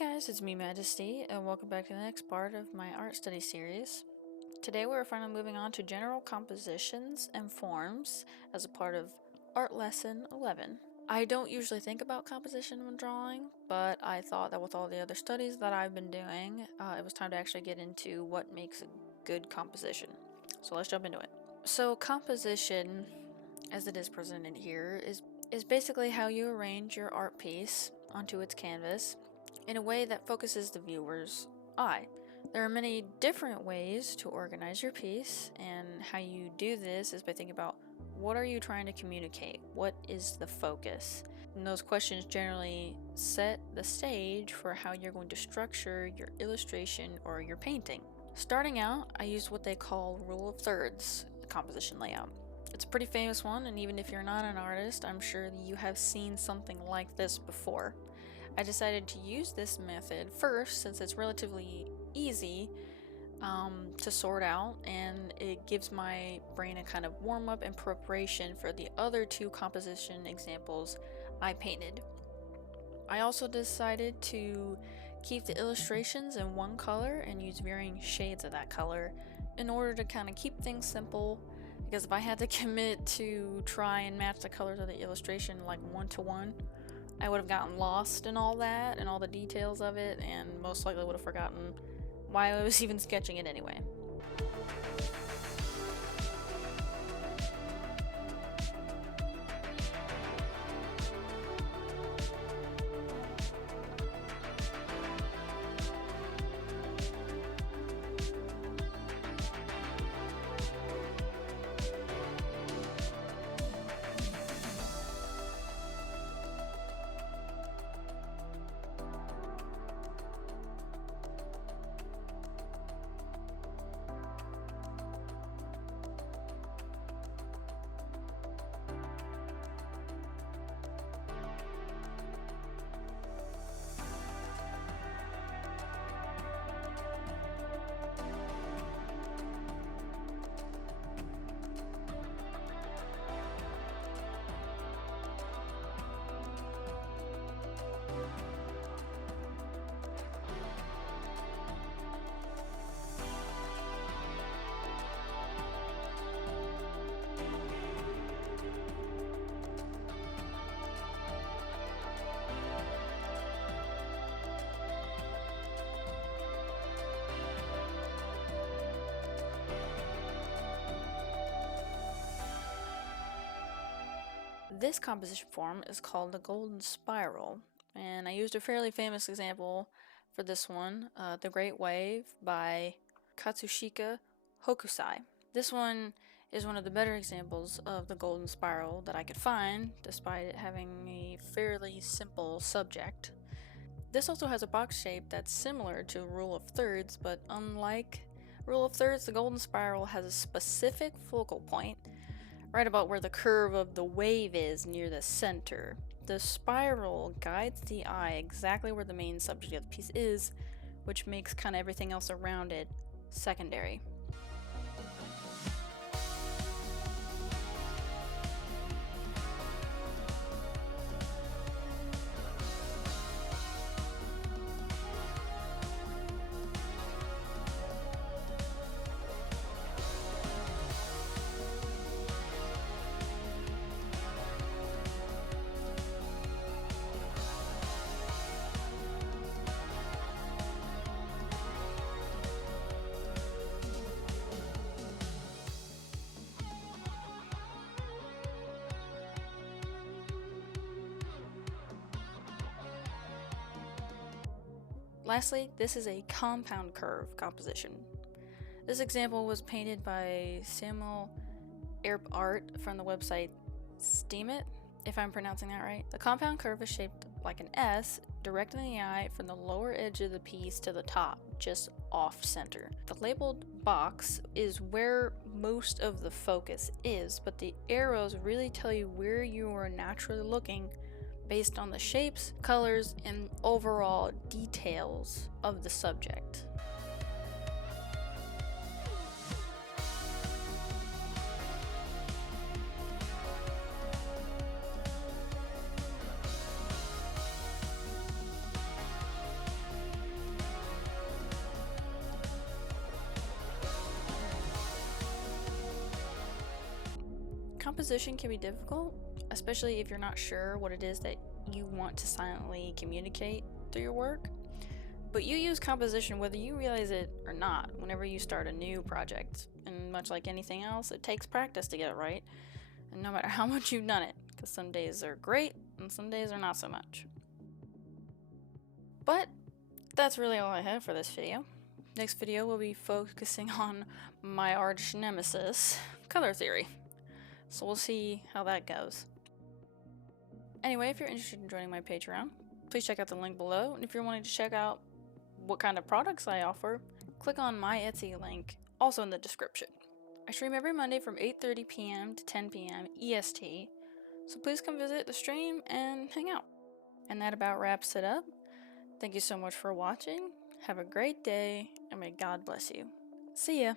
guys, it's me Majesty, and welcome back to the next part of my art study series. Today we're finally moving on to general compositions and forms as a part of art lesson 11. I don't usually think about composition when drawing, but I thought that with all the other studies that I've been doing, it was time to actually get into what makes a good composition. So let's jump into it. So composition, as it is presented here, is basically how you arrange your art piece onto its canvas in a way that focuses the viewer's eye. There are many different ways to organize your piece, and how you do this is by thinking about what are you trying to communicate? What is the focus? And those questions generally set the stage for how you're going to structure your illustration or your painting. Starting out, I used what they call rule of thirds composition layout. It's a pretty famous one, and even if you're not an artist, I'm sure that you have seen something like this before. I decided to use this method first since it's relatively easy to sort out, and it gives my brain a kind of warm-up and preparation for the other two composition examples I painted. I also decided to keep the illustrations in one color and use varying shades of that color in order to kind of keep things simple, because if I had to commit to try and match the colors of the illustration like one-to-one, I would have gotten lost in all that and all the details of it, and most likely would have forgotten why I was even sketching it anyway. This composition form is called the golden spiral, and I used a fairly famous example for this one, The Great Wave by Katsushika Hokusai. This one is one of the better examples of the golden spiral that I could find, despite it having a fairly simple subject. This also has a box shape that's similar to rule of thirds, but unlike rule of thirds, the golden spiral has a specific focal point right about where the curve of the wave is near the center. The spiral guides the eye exactly where the main subject of the piece is, which makes kind of everything else around it secondary. Lastly, this is a compound curve composition. This example was painted by Samuel Erp Art from the website Steemit, if I'm pronouncing that right. The compound curve is shaped like an S, directing the eye from the lower edge of the piece to the top, just off center. The labeled box is where most of the focus is, but the arrows really tell you where you are naturally looking based on the shapes, colors, and overall details of the subject. Composition can be difficult, especially if you're not sure what it is that you want to silently communicate through your work. But you use composition whether you realize it or not whenever you start a new project. And much like anything else, it takes practice to get it right. And no matter how much you've done it, because some days are great and some days are not so much. But that's really all I have for this video. Next video we'll be focusing on my arch nemesis, color theory. So we'll see how that goes. Anyway, if you're interested in joining my Patreon, please check out the link below. And if you're wanting to check out what kind of products I offer, click on my Etsy link, also in the description. I stream every Monday from 8:30 p.m. to 10 p.m. EST, so please come visit the stream and hang out. And that about wraps it up. Thank you so much for watching. Have a great day, and may God bless you. See ya!